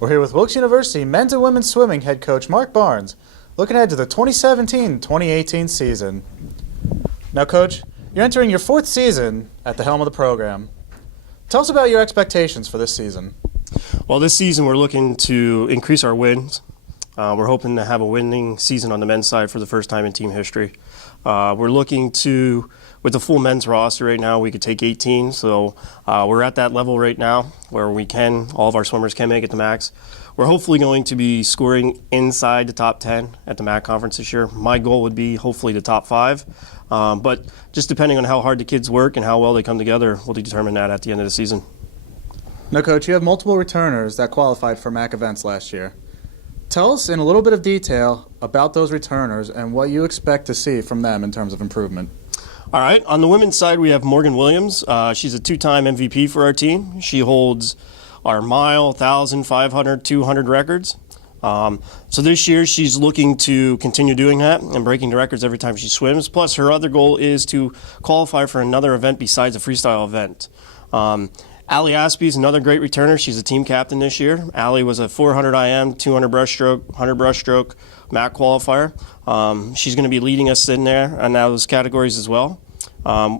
We're here with Wilkes University men's and women's swimming head coach Mark Barnes, looking ahead to the 2017-2018 season. Now, Coach, you're entering your 4th season at the helm of the program. Tell us about your expectations for this season. Well, this season we're looking to increase our wins. We're hoping to have a winning season on the men's side for the first time in team history. We're looking to, with the full men's roster right now, we could take 18. So we're at that level right now where all of our swimmers can make it to max. We're hopefully going to be scoring inside the top 10 at the MAC conference this year. My goal would be hopefully the top 5. But just depending on how hard the kids work and how well they come together, we'll determine that at the end of the season. Now, Coach, you have multiple returners that qualified for MAC events last year. Tell us in a little bit of detail about those returners and what you expect to see from them in terms of improvement. All right. On the women's side, we have Morgan Williams. She's a 2-time MVP for our team. She holds our mile, 1,000, 500, 200 records. So this year she's looking to continue doing that and breaking the records every time she swims. Plus her other goal is to qualify for another event besides a freestyle event. Allie Aspey is another great returner. She's a team captain this year. Allie was a 400 IM, 200 breaststroke, 100 breaststroke MAC qualifier. She's going to be leading us in there on those categories as well.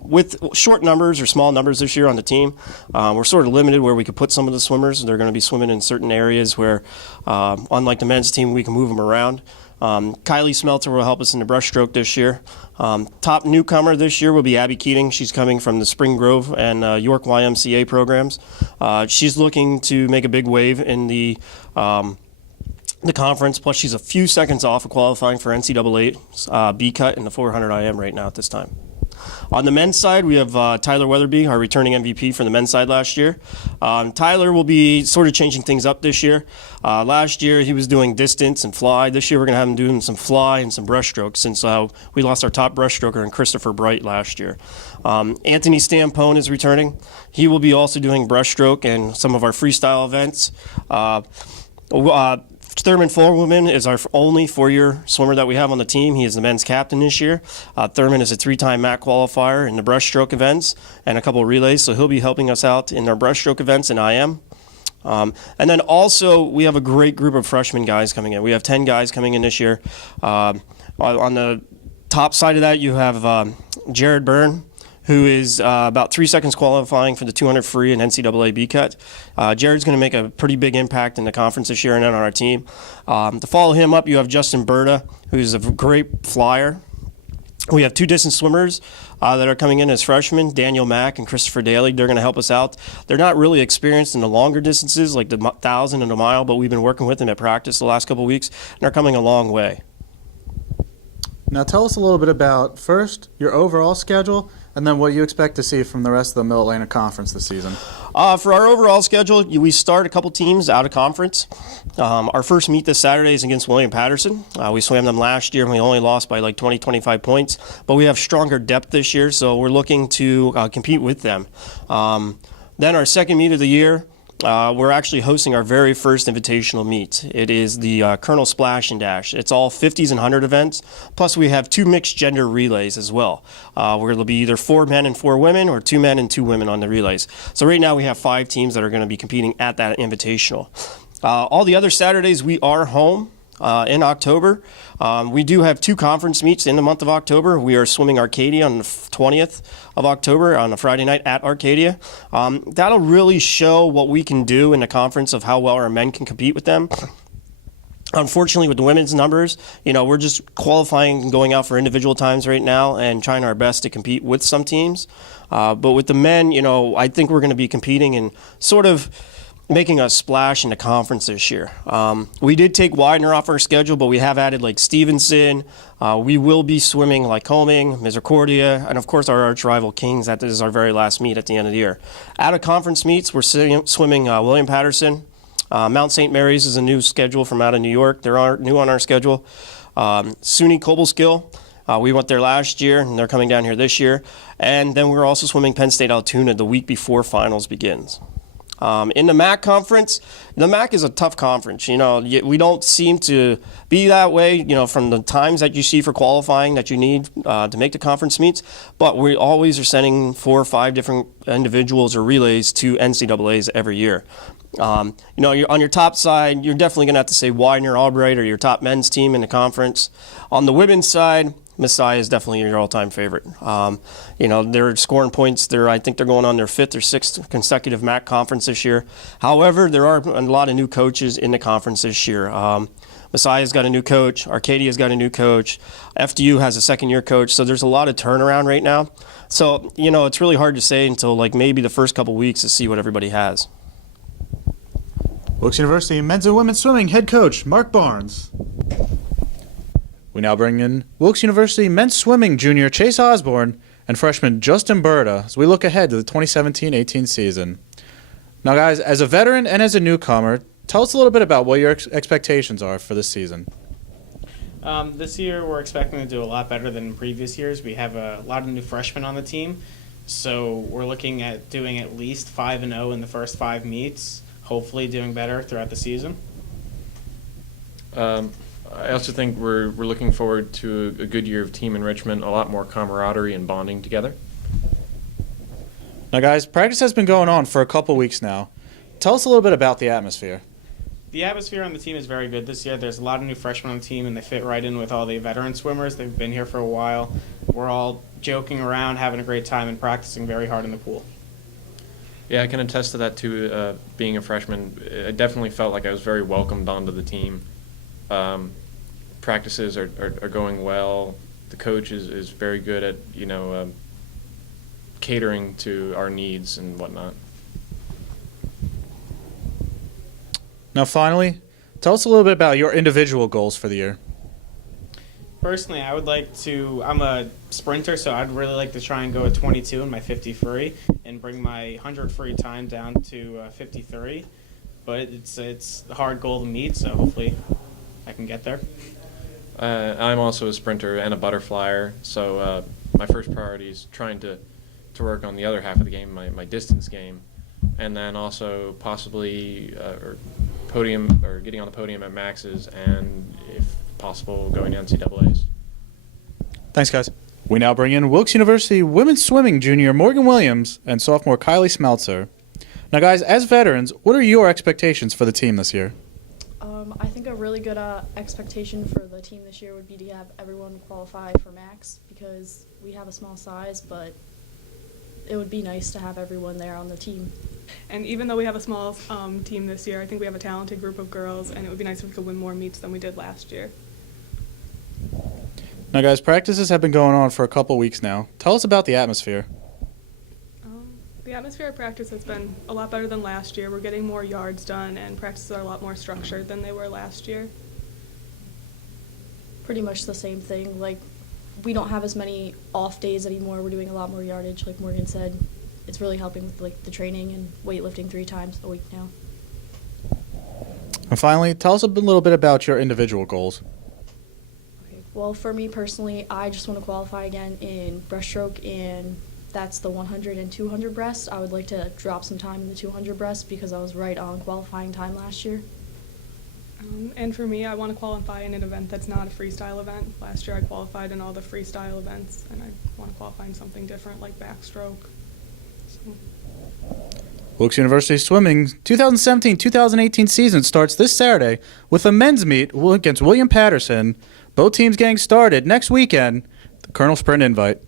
With short numbers or small numbers this year on the team, we're sort of limited where we could put some of the swimmers. They're going to be swimming in certain areas where, unlike the men's team, we can move them around. Kyleigh Smeltzer will help us in the breaststroke this year. Top newcomer this year will be Abby Keating. She's coming from the Spring Grove and York YMCA programs. She's looking to make a big wave in the conference, plus she's a few seconds off of qualifying for NCAA B-cut in the 400 IM right now at this time. On the men's side, we have Tyler Weatherby, our returning MVP for the men's side last year. Tyler will be sort of changing things up this year. Last year, he was doing distance and fly. This year, we're going to have him doing some fly and some breaststroke since we lost our top breaststroker in Christopher Bright last year. Anthony Stampone is returning. He will be also doing breaststroke and some of our freestyle events. Thurman Forewoman is our only 4-year swimmer that we have on the team. He is the men's captain this year. Thurman is a 3-time MAC qualifier in the breaststroke events and a couple of relays, so he'll be helping us out in our breaststroke events in IM. And then also we have a great group of freshman guys coming in. We have 10 guys coming in this year. On the top side of that, you have Jared Byrne, who is about 3 seconds qualifying for the 200 free and NCAA B-cut. Jared's going to make a pretty big impact in the conference this year and on our team. To follow him up, you have Justin Burda, who's a great flyer. We have 2 distance swimmers that are coming in as freshmen, Daniel Mack and Christopher Daly. They're going to help us out. They're not really experienced in the longer distances, like the 1,000 and a mile, but we've been working with them at practice the last couple of weeks, and they're coming a long way. Now tell us a little bit about, first, your overall schedule, and then what you expect to see from the rest of the Mid-Atlantic Conference this season. For our overall schedule, we start a couple teams out of conference. Our first meet this Saturday is against William Patterson. We swam them last year and we only lost by like 20, 25 points, but we have stronger depth this year, so we're looking to compete with them. Then our second meet of the year, we're actually hosting our very first invitational meet. It is the Colonel Splash and Dash. It's all 50s and 100 events, plus we have 2 mixed gender relays as well, where it'll be either 4 men and 4 women or 2 men and 2 women on the relays. So right now we have 5 teams that are going to be competing at that invitational. All the other Saturdays we are home. In October. We do have 2 conference meets in the month of October. We are swimming Arcadia on the 20th of October on a Friday night at Arcadia. That'll really show what we can do in the conference of how well our men can compete with them. Unfortunately, with the women's numbers, we're just qualifying and going out for individual times right now and trying our best to compete with some teams. But with the men, I think we're going to be competing and sort of making a splash in the conference this year. We did take Widener off our schedule, but we have added like Stevenson. We will be swimming Lycoming, Misericordia, and of course our arch rival Kings. That is our very last meet at the end of the year. Out of conference meets, we're swimming William Patterson. Mount St. Mary's is a new schedule from out of New York. They're new on our schedule. SUNY Cobleskill. We went there last year, and they're coming down here this year. And then we're also swimming Penn State Altoona the week before finals begins. In the MAC conference, the MAC is a tough conference. We don't seem to be that way, from the times that you see for qualifying that you need to make the conference meets. But we always are sending 4 or 5 different individuals or relays to NCAAs every year. You're on your top side, you're definitely going to have to say Widener, Albright, or your top men's team in the conference. On the women's side, Messiah is definitely your all-time favorite. They're scoring points. I think they're going on their 5th or 6th consecutive MAC conference this year. However, there are a lot of new coaches in the conference this year. Messiah's got a new coach. Arcadia's got a new coach. FDU has a second-year coach. So there's a lot of turnaround right now. So, it's really hard to say until maybe the first couple weeks to see what everybody has. Wilkes University men's and women's swimming head coach Mark Barnes. We now bring in Wilkes University men's swimming junior Chase Osborne and freshman Justin Burda as we look ahead to the 2017-18 season. Now, guys, as a veteran and as a newcomer, tell us a little bit about what your expectations are for this season. This year we're expecting to do a lot better than in previous years. We have a lot of new freshmen on the team, so we're looking at doing at least 5-0 in the first 5 meets, hopefully doing better throughout the season. I also think we're looking forward to a good year of team enrichment, a lot more camaraderie and bonding together. Now, guys, practice has been going on for a couple weeks now. Tell us a little bit about the atmosphere. The atmosphere on the team is very good this year. There's a lot of new freshmen on the team, and they fit right in with all the veteran swimmers. They've been here for a while. We're all joking around, having a great time, and practicing very hard in the pool. Yeah, I can attest to that too. Being a freshman, I definitely felt like I was very welcomed onto the team. Practices are going well. The coach is very good at catering to our needs and whatnot. Now, finally, tell us a little bit about your individual goals for the year. Personally, I'm a sprinter, so I'd really like to try and go at 22 in my 50 free and bring my 100 free time down to 53. But it's a hard goal to meet, so hopefully I can get there. I'm also a sprinter and a butterflyer, so my first priority is trying to work on the other half of the game, my distance game, and then also possibly podium or getting on the podium at Max's, and if possible, going to NCAA's. Thanks, guys. We now bring in Wilkes University women's swimming junior Morgan Williams and sophomore Kyleigh Smeltzer. Now, guys, as veterans, what are your expectations for the team this year? I think a really good expectation for the team this year would be to have everyone qualify for Max because we have a small size, but it would be nice to have everyone there on the team. And even though we have a small team this year, I think we have a talented group of girls, and it would be nice if we could win more meets than we did last year. Now, guys, practices have been going on for a couple weeks now. Tell us about the atmosphere. The atmosphere at practice has been a lot better than last year. We're getting more yards done, and practices are a lot more structured than they were last year. Pretty much the same thing. We don't have as many off days anymore. We're doing a lot more yardage, like Morgan said. It's really helping with the training and weightlifting 3 times a week now. And finally, tell us a little bit about your individual goals. Okay. Well, for me personally, I just want to qualify again in breaststroke, and that's the 100 and 200 breast. I would like to drop some time in the 200 breast because I was right on qualifying time last year. And for me, I want to qualify in an event that's not a freestyle event. Last year I qualified in all the freestyle events, and I want to qualify in something different like backstroke. Wilkes University Swimming 2017-2018 season starts this Saturday with a men's meet against William Patterson. Both teams getting started next weekend. The Colonel Sprint invite.